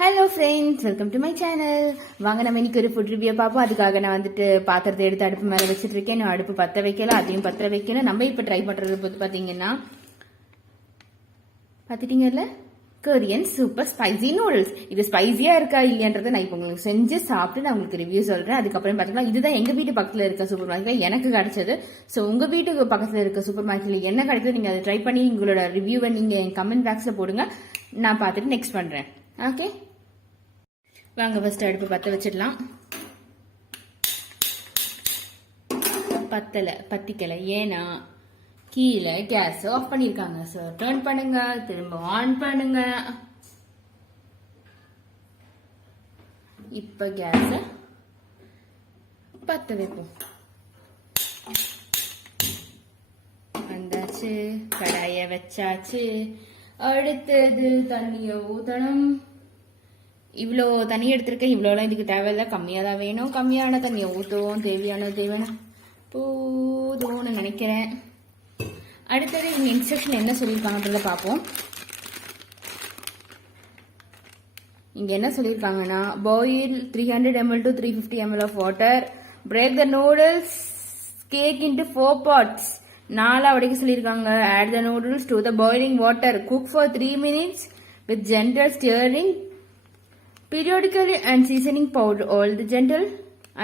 Hello friends welcome to my channel வாங்க நம்ம இன்னைக்கு ஒரு ஃபுட் ரிவ்யூ பார்ப்போம். அதுக்காக நான் வந்துட்டு பாத்திரத்தை எடுத்து அடுப்பு மேலே வச்சுட்டு இருக்கேன். நான் அடுப்பு பற்ற வைக்கல அதையும் பற்ற வைக்கல. நம்ம இப்போ ட்ரை பண்ணுறது பார்த்து பார்த்தீங்கன்னா பார்த்துட்டீங்கல்ல கொரியன் சூப்பர் ஸ்பைசி நூடுல்ஸ் இது ஸ்பைசியா இருக்கா இல்லையன்றதை நான் இப்போ உங்களுக்கு செஞ்சு சாப்பிட்டு நான் உங்களுக்கு ரிவ்யூ சொல்கிறேன் அதுக்கப்புறம் பார்த்தீங்கன்னா இதுதான் எங்கள் வீட்டு பக்கத்தில் இருக்க சூப்பர் மார்க்கெட்டில் எனக்கு கிடைச்சது. ஸோ உங்கள் வீட்டுக்கு பக்கத்தில் இருக்க சூப்பர் மார்க்கெட்டில் என்ன கிடைக்குது நீங்கள் அதை ட்ரை பண்ணி உங்களோட ரிவ்யூவை நீங்கள் என் கமெண்ட் பாக்ஸில் போடுங்க. நான் பார்த்துட்டு நெக்ஸ்ட் பண்ணுறேன் ஓகே வாங்க ஃபஸ்ட்டு அடுப்பு பற்ற வச்சிடலாம். பத்தலை பத்திக்கலை. ஏன்னா கீழே கேஸ் ஆஃப் பண்ணியிருக்காங்க ஸோ டேர்ன் பண்ணுங்க திரும்ப ஆன் பண்ணுங்க. இப்போ கேஸை பற்ற வைப்போம். வந்தாச்சு கடாயை வச்சாச்சு. அடுத்தது தண்ணியை ஊத்தணும். இவ்வளோ தண்ணி எடுத்திருக்கேன் இவ்வளோலாம் இதுக்கு தேவையில்ல. கம்மியாக தான் வேணும். கம்மியான தண்ணியை ஊற்றுவோம் தேவையான தேவையான போதும்னு நினைக்கிறேன். அடுத்தது இங்கே இன்ஸ்ட்ரக்ஷன் என்ன சொல்லியிருக்காங்கன்றத பார்ப்போம். இங்கே என்ன சொல்லியிருக்காங்கன்னா boil three hundred ml to three fifty ml of water break the noodles cake into four parts நாலா உடைக்க சொல்லியிருக்காங்க. Add the noodles to the boiling water cook for three minutes with general stirring periodically and seasoning powder all the gentle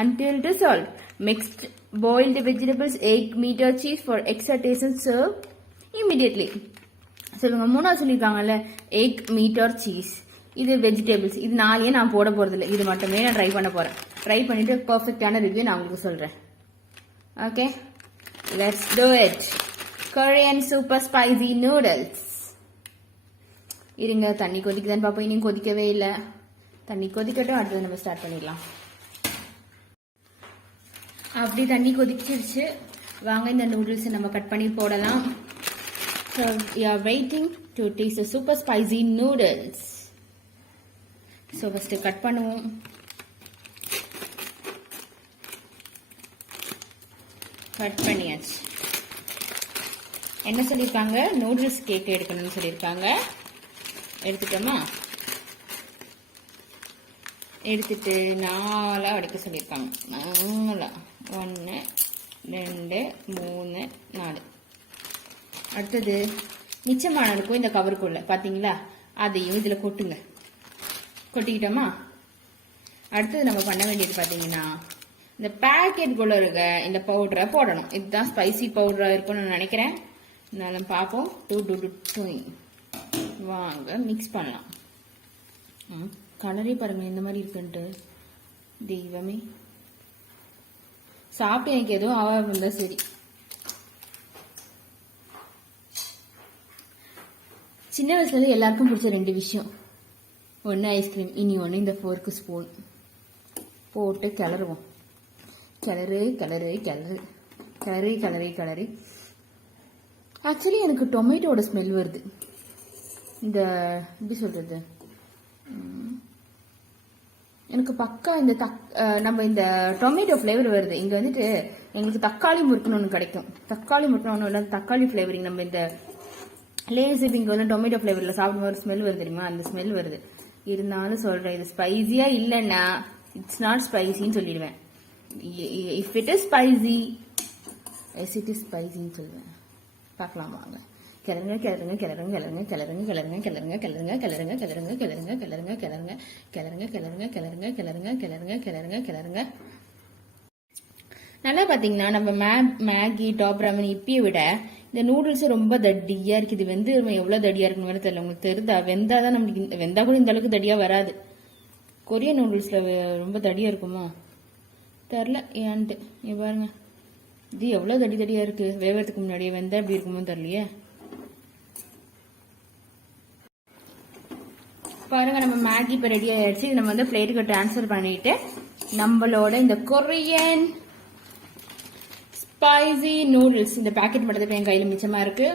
until dissolved. Mixed boiled vegetables, egg, meat or cheese for extra taste and serve immediately. சொல்லுங்க மூணாவது சொல்லியிருக்காங்கல்ல egg meat or cheese இது vegetables இது நாளையே நான் போட போறதில்ல. இது மட்டுமே நான் ட்ரை பண்ண போகிறேன் ட்ரை பண்ணிவிட்டு பர்ஃபெக்டான ரிவ்யூ நான் உங்களுக்கு சொல்கிறேன் okay let's do it Korean super spicy noodles இருங்க தண்ணி கொதிக்குதான்னு பார்ப்போம் இனியும் கொதிக்கவே இல்லை. தண்ணி கொதிக்கட்டும் அடுத்தது நம்ம ஸ்டார்ட் பண்ணிடலாம். அப்படி தண்ணி கொதிச்சிருச்சு. வாங்க இந்த நூடுல்ஸை நம்ம கட் பண்ணி போடலாம். So you are waiting to taste super spicy noodles so first cut பண்ணுவோம். கட் பண்ணியாச்சு. என்ன சொல்லியிருக்காங்க நூடுல்ஸ் கேக் எடுக்கணும்னு சொல்லியிருக்காங்க எடுத்துட்டோமா? எடுத்துட்டு நாலாக உடைக்க சொல்லியிருக்காங்க. நாலா. ஒன்று ரெண்டு மூணு நாலு. அடுத்தது மிச்சமானதுக்கும் இந்த கவருக்குள்ள பார்த்தீங்களா அதையும் இதில் கொட்டுங்க. கொட்டிக்கிட்டோமா? அடுத்தது நம்ம பண்ண வேண்டியது பார்த்தீங்கன்னா இந்த பேக்கெட்டுக்குள்ளே இருக்க இந்த பவுடரை போடணும். இதுதான் ஸ்பைசி பவுடராக இருக்கும்னு நான் நினைக்கிறேன். இருந்தாலும் பார்ப்போம். டூ டூ டூ டூ. வாங்க மிக்ஸ் பண்ணலாம். ம். கலரே பாருங்க இந்த மாதிரி இருக்குன்ட்டு. தெய்வமே. சாப்பிட்டு எனக்கு எதுவும் ஆவா இருந்தால் சரி. சின்ன வயசுல எல்லாருக்கும் பிடிச்ச ரெண்டு விஷயம். ஒன்று ஐஸ்கிரீம் இனி ஒன்று இந்த ஃபோர்க்கு ஸ்பூன் போட்டு கிளறுவோம். கிளறு கிளறு கிளறு. கிளறு கிளறி கிளறி. ஆக்சுவலி எனக்கு டொமேட்டோட ஸ்மெல் வருது. இந்த எப்படி சொல்கிறது எனக்கு பக்கா இந்த தக் நம்ம இந்த டொமேட்டோ ஃப்ளேவர் வருது. இங்கே வந்துட்டு எங்களுக்கு தக்காளி முறுக்குன்னு ஒன்று கிடைக்கும். தக்காளி முறுக்குன்னு ஒன்றும் இல்லை தக்காளி ஃப்ளேவரிங் நம்ம இந்த லேஸ் இங்கே வந்து டொமேட்டோ ஃப்ளேவரில் சாப்பிடும் ஒரு ஸ்மெல் வருது தெரியுமா? அந்த ஸ்மெல் வருது. இருந்தாலும் சொல்கிறேன் இது ஸ்பைஸியாக இல்லைன்னா இட்ஸ் நாட் ஸ்பைசின்னு சொல்லிடுவேன். If it is spicy yes it is ஸ்பைசின்னு சொல்லுவேன். பார்க்கலாம் வாங்க. கிளறுங்க கிளறுங்க கிளறுங்க கிளறுங்க கிளறுங்க கிளறுங்க கிளறுங்க கிளறுங்க கிளறுங்க கிளறுங்க கிளறுங்க கிளறுங்க கிளறுங்க கிளறுங்க கிளறுங்க கிளறுங்க கிளறுங்க கிளறுங்க கிளறுங்க நல்லா பார்த்தீங்கன்னா நம்ம மே மேகி டாப் ராமன் இப்பியை விட இந்த நூடுல்ஸ் ரொம்ப தடியா இருக்கு இது வெந்து எவ்வளவு தடியா இருக்குன்னு வேற தெரியல உங்களுக்கு தெரிதா வெந்தாதான் நம்மளுக்கு இந்த- வெந்தா கூட இந்த அளவுக்கு தடியா வராது கொரியன் நூடுல்ஸ்ல ரொம்ப தடியா இருக்குமா தெரில ஏன்ட்டு இங்க பாருங்க இது எவ்வளவு தடி தடியா இருக்கு வேவறதுக்கு முன்னாடியே வெந்தா எப்படி இருக்குமோ தெரியலையே பாருங்க நம்ம மேகி இப்போ ரெடி ஆயிடுச்சு இது நம்ம வந்து பிளேட்டுக்கு ட்ரான்ஸ்ஃபர் பண்ணிட்டு நம்மளோட இந்த கொரியன் ஸ்பைசி நூடுல்ஸ் இந்த பேக்கெட் மட்டும் தான் என் கையில் மிச்சமாக இருக்கு.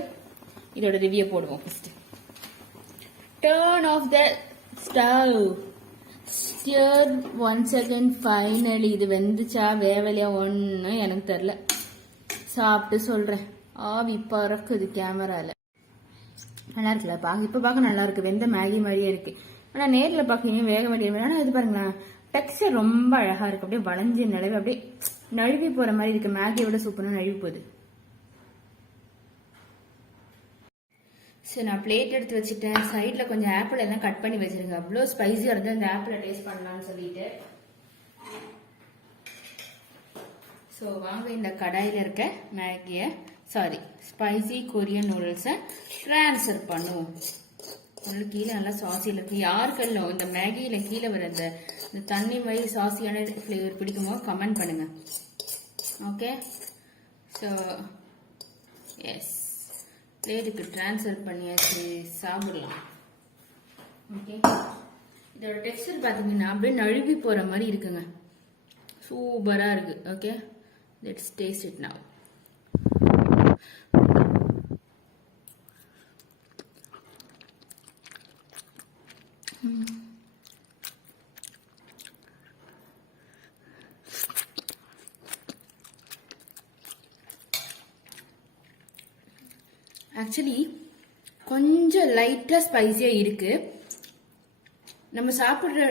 இதோட ரிவ்யூ போடுவோம் first turn off the stove stir one second finally இது வெந்துச்சா வேவலையா ஒன்று எனக்கு தெரில சாப்பிட்டு சொல்கிறேன் ஆவி பறக்குது கேமராவில் நல்லா இருக்குல்ல? பார்க்க இப்போ பார்க்க நல்லா இருக்கு. வெந்த மேகி மாதிரியே இருக்கு. ஆனால் நேரில் பார்க்கறீங்க வேக வேண்டிய ஆனால் இது பாருங்களேன். டெக்ஸ்டர் ரொம்ப அழகா இருக்கு. அப்படியே வளைஞ்சு நிலவு அப்படியே நழுவி போற மாதிரி இருக்கு. மேகியோட சூப்பராக நழுவி போகுது. சரி நான் பிளேட் எடுத்து வச்சுட்டேன். சைடில் கொஞ்சம் ஆப்பிள் எல்லாம் கட் பண்ணி வச்சிருங்க. அவ்வளோ ஸ்பைஸியாக இருந்து அந்த ஆப்பிளை டேஸ்ட் பண்ணலாம்னு சொல்லிட்டு. ஸோ வாங்க இந்த கடாயில் இருக்க மேகியை சாரி ஸ்பைசி கொரியன் நூடுல்ஸை ட்ரான்ஸ்ஃபர் பண்ணுவோம். நல்லா கீழே நல்லா சாசியில் இருக்குது யாருக்கெல்லாம் இந்த மேகியில் கீழே வர இந்த இந்த தண்ணி மாதிரி சாசியான ஃப்ளேவர் பிடிக்குமோ கமெண்ட் பண்ணுங்கள் ஓகே ஸோ எஸ் பிளேட்டுக்கு ட்ரான்ஸ்ஃபர் பண்ணியாச்சு. சாப்பிடலாம். ஓகே இதோட டெக்ஸ்டர் பார்த்தீங்கன்னா அப்படியே நழுவி போகிற மாதிரி இருக்குங்க. சூப்பராக இருக்குது okay let's taste it now. Actually கொஞ்சம் லைட்டாக ஸ்பைஸியாக இருக்குது நம்ம சாப்பிட்ற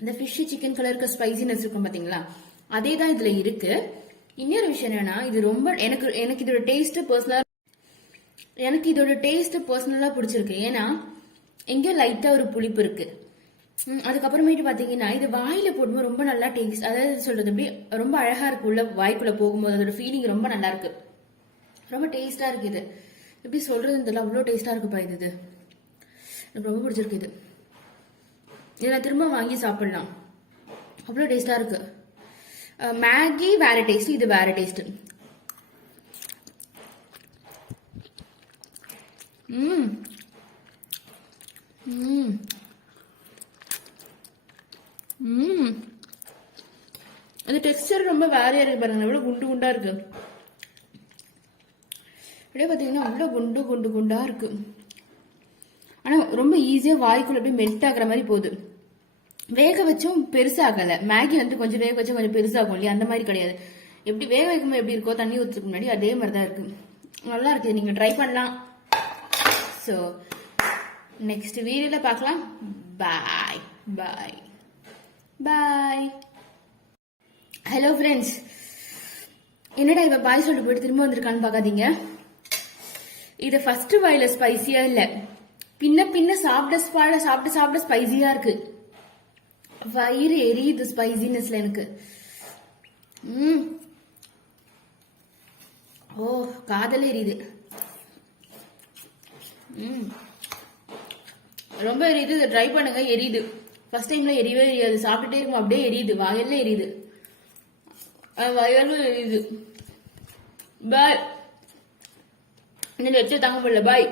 இந்த ஃபிஷ் சிக்கன் கலருக்கு ஸ்பைசினஸ் இருக்கும் பார்த்தீங்களா அதே தான் இதில் இருக்குது இன்னொரு விஷயம் என்னன்னா இது ரொம்ப எனக்கு எனக்கு இதோட டேஸ்ட் பர்சனலாக எனக்கு இதோட டேஸ்ட் பர்சனலாக பிடிச்சிருக்கு. ஏன்னா எங்கேயோ லைட்டாக ஒரு புளிப்பு இருக்கு. அதுக்கப்புறமேட்டு பார்த்தீங்கன்னா இது வாயில போடும்போது ரொம்ப நல்லா டேஸ்ட் அதாவது சொல்றது அப்படி ரொம்ப அழகா இருக்கு உள்ள வாய்க்குள்ள போகும்போது அதோட ஃபீலிங் ரொம்ப நல்லா இருக்கு. ரொம்ப டேஸ்டா இருக்கு இது. எப்படி சொல்கிறதுன்னு தெரியல. அவ்வளோ டேஸ்டாக இருக்குப்பா இது இது. எனக்கு ரொம்ப பிடிச்சிருக்கு இது. இதை நான் திரும்ப வாங்கி சாப்பிடலாம். அவ்வளோ டேஸ்ட்டாக இருக்கு. மேகி வேற டேஸ்ட் இது வேற டேஸ்ட் ம். ம். ம். அந்த டெக்ஸ்டர் ரொம்ப வேறையா இருக்கு பாருங்க. எவ்வளவு குண்டு குண்டா இருக்கு. அப்படியே பார்த்தீங்கன்னா அவ்வளோ குண்டு குண்டு குண்டாக இருக்குது ஆனால் ரொம்ப ஈஸியாக வாய்க்குள்ள அப்படியே மெல்ட் ஆகிற மாதிரி போகுது. வேக வச்சும் பெருசாகலை. மேகி வந்து கொஞ்சம் வேக வச்சும் கொஞ்சம் பெருசாகும் இல்லையா? அந்த மாதிரி கிடையாது. எப்படி வேக வைக்கும்போது எப்படி இருக்கோ தண்ணி ஊற்றுறதுக்கு முன்னாடி அதே மாதிரி தான் இருக்குது நல்லா இருக்குது நீங்கள் ட்ரை பண்ணலாம். ஸோ நெக்ஸ்ட் வீடியோவில் பார்க்கலாம். பாய் பாய் பாய் ஹலோ ஃப்ரெண்ட்ஸ் என்னடா இப்போ பாய் சொல்லிட்டு போயிட்டு திரும்ப வந்திருக்கான்னு பார்க்காதீங்க. இது ஃபர்ஸ்ட் வாயில ஸ்பைசியா இல்ல. பின்ன பின்ன சாப்பிட சாப்பிட சாப்பிட சாப்பிட ஸ்பைசியா இருக்கு. வயிறு எரியுது ஸ்பைசினஸ்ல எனக்கு. ம் ஓ காதல் எரியுது. ம் ரொம்ப எரியுது. இதை ட்ரை பண்ணுங்க. எரியுது. ஃபர்ஸ்ட் டைம்ல எரியவே எரியாது. சாப்பிட்டுட்டே இருக்கும். அப்படியே எரியுது. வாயெல்லாம் எரியுது. வயலும் எரியுது. பாய் இன்னும் வச்சு தாங்க முடியல பாய்